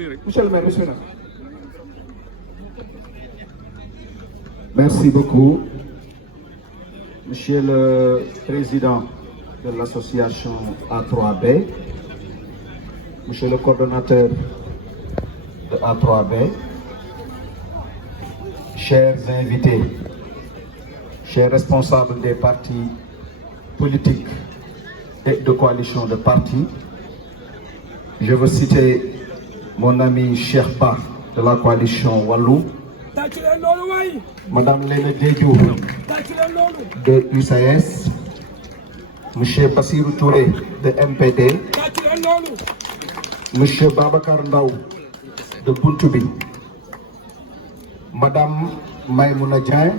Monsieur le maire, monsieur le maire. Merci beaucoup. Monsieur le président de l'association A3B, monsieur le coordonnateur de A3B, chers invités, chers responsables des partis politiques et de coalition de partis, je veux citer mon ami Cheikh Ba de la coalition Wallou, Madame Léna Diédhiou de UCS, Monsieur Bassirou Touré de MPD, Monsieur Babacar Ndaw de Buntoubi, Madame Maïmouna Diagne,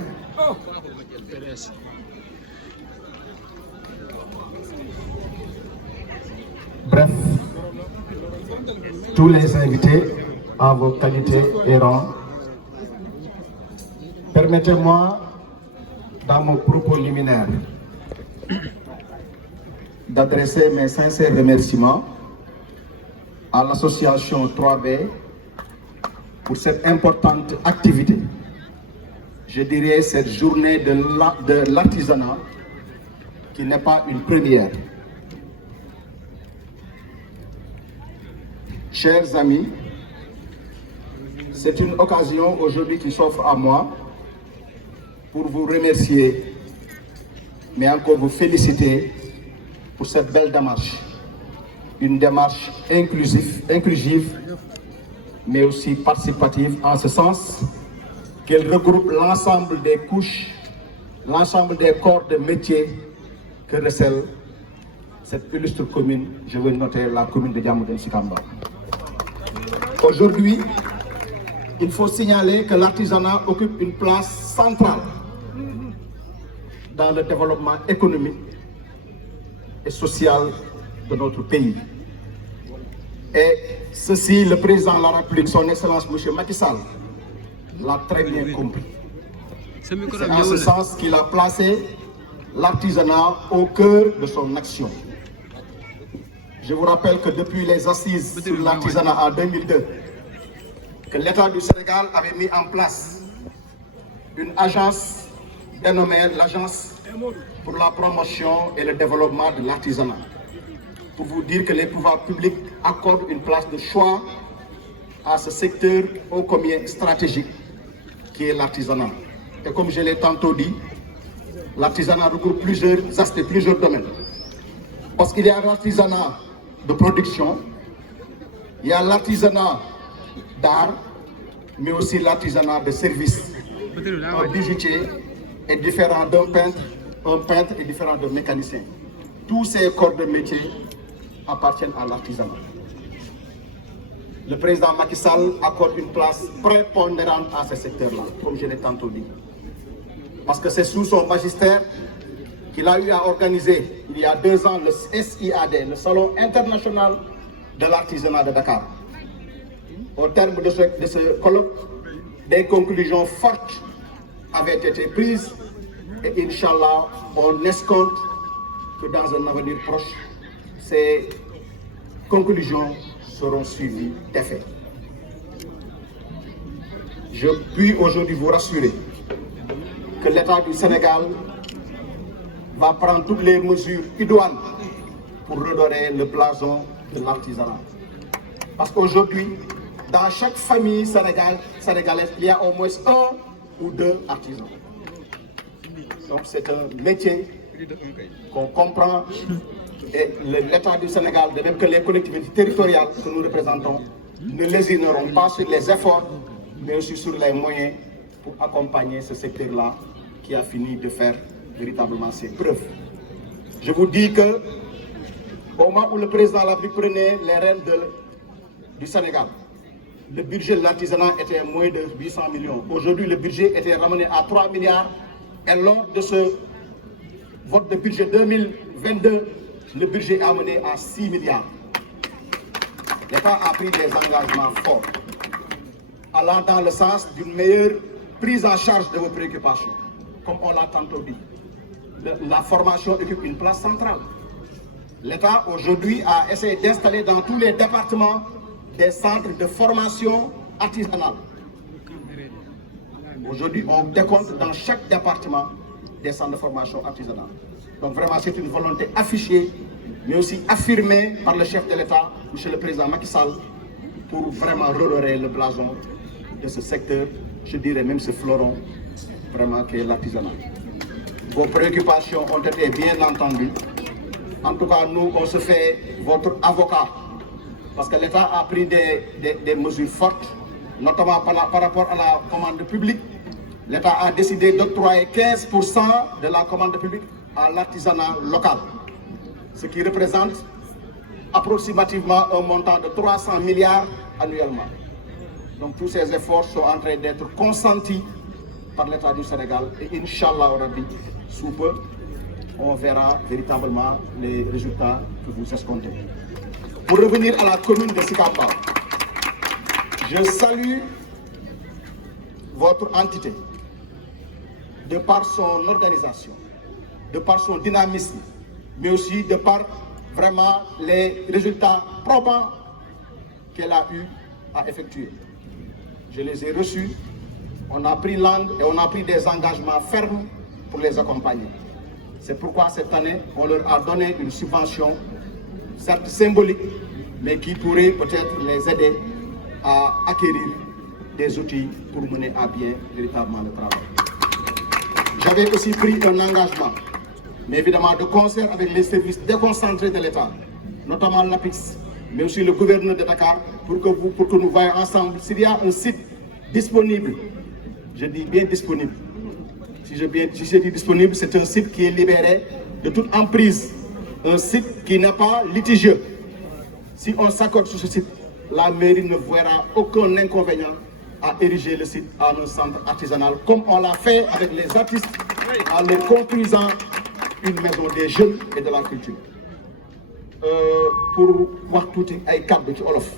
bref, tous les invités en vos qualités et rangs. Permettez-moi, dans mon propos liminaire, d'adresser mes sincères remerciements à l'association 3B pour cette importante activité. Je dirais cette journée de l'artisanat qui n'est pas une première. Chers amis, c'est une occasion aujourd'hui qui s'offre à moi pour vous remercier, mais encore vous féliciter pour cette belle démarche. Une démarche inclusive, mais aussi participative, en ce sens qu'elle regroupe l'ensemble des couches, l'ensemble des corps de métier que recèle cette illustre commune. Je veux noter la commune de Diamoundé Sicap Mbao. Aujourd'hui, il faut signaler que l'artisanat occupe une place centrale dans le développement économique et social de notre pays. Et ceci, le président de la République, son Excellence M. Macky Sall, l'a très bien compris. C'est en ce sens qu'il a placé l'artisanat au cœur de son action. Je vous rappelle que depuis les assises sur l'artisanat en 2002, que l'État du Sénégal avait mis en place une agence dénommée l'Agence pour la promotion et le développement de l'artisanat. Pour vous dire que les pouvoirs publics accordent une place de choix à ce secteur ô combien stratégique qui est l'artisanat. Et comme je l'ai tantôt dit, l'artisanat regroupe plusieurs aspects, plusieurs domaines. Parce qu'il y a l'artisanat de production, il y a l'artisanat d'art, mais aussi l'artisanat de service. Un bijoutier est différent d'un peintre, un peintre est différent d'un mécanicien. Tous ces corps de métier appartiennent à l'artisanat. Le président Macky Sall accorde une place prépondérante à ce secteur-là, comme je l'ai tantôt dit. Parce que c'est sous son magistère qu'il a eu à organiser, il y a 2 ans, le SIAD, le Salon international de l'artisanat de Dakar. Au terme de ce colloque, des conclusions fortes avaient été prises et Inch'Allah, on escompte que dans un avenir proche, ces conclusions seront suivies d'effets. Je puis aujourd'hui vous rassurer que l'État du Sénégal va prendre toutes les mesures idoines pour redorer le blason de l'artisanat. Parce qu'aujourd'hui, dans chaque famille sénégalaise, il y a au moins 1 ou 2 artisans. Donc c'est un métier qu'on comprend et l'État du Sénégal, de même que les collectivités territoriales que nous représentons, ne lésineront pas sur les efforts, mais aussi sur les moyens pour accompagner ce secteur-là qui a fini de faire véritablement ses preuves. Je vous dis que au moment où le président de la République prenait les rênes du Sénégal, le budget de l'artisanat était moins de 800 millions. Aujourd'hui, le budget était ramené à 3 milliards. Et lors de ce vote de budget 2022, le budget est amené à 6 milliards. L'État a pris des engagements forts, allant dans le sens d'une meilleure prise en charge de vos préoccupations. Comme on l'a tantôt dit, la formation occupe une place centrale. L'État aujourd'hui a essayé d'installer dans tous les départements des centres de formation artisanale. Aujourd'hui, on décompte dans chaque département des centres de formation artisanale. Donc vraiment, c'est une volonté affichée, mais aussi affirmée par le chef de l'État, M. le Président Macky Sall, pour vraiment redorer le blason de ce secteur, je dirais même ce fleuron, vraiment qui est l'artisanat. Vos préoccupations ont été bien entendues. En tout cas, nous, on se fait votre avocat, parce que l'État a pris des mesures fortes, notamment par rapport à la commande publique. L'État a décidé d'octroyer 15% de la commande publique à l'artisanat local, ce qui représente approximativement un montant de 300 milliards annuellement. Donc tous ces efforts sont en train d'être consentis par l'État du Sénégal et Inch'Allah, sous peu, on verra véritablement les résultats que vous escomptez. Pour revenir à la commune de Sicap Mbao, je salue votre entité de par son organisation, de par son dynamisme, mais aussi de par vraiment les résultats probants qu'elle a eu à effectuer. Je les ai reçus, on a pris langue et on a pris des engagements fermes pour les accompagner. C'est pourquoi cette année, on leur a donné une subvention, certes symbolique, mais qui pourrait peut-être les aider à acquérir des outils pour mener à bien véritablement le travail. J'avais aussi pris un engagement, mais évidemment de concert avec les services déconcentrés de l'État, notamment l'APIX, mais aussi le gouverneur de Dakar, pour que nous voyions ensemble s'il y a un site disponible, je dis bien disponible. Si je dis disponible, c'est un site qui est libéré de toute emprise, un site qui n'est pas litigieux. Si on s'accorde sur ce site, la mairie ne verra aucun inconvénient à ériger le site en un centre artisanal, comme on l'a fait avec les artistes, en les construisant une maison des jeunes et de la culture. Pour voir tout ay kàddu ci olof.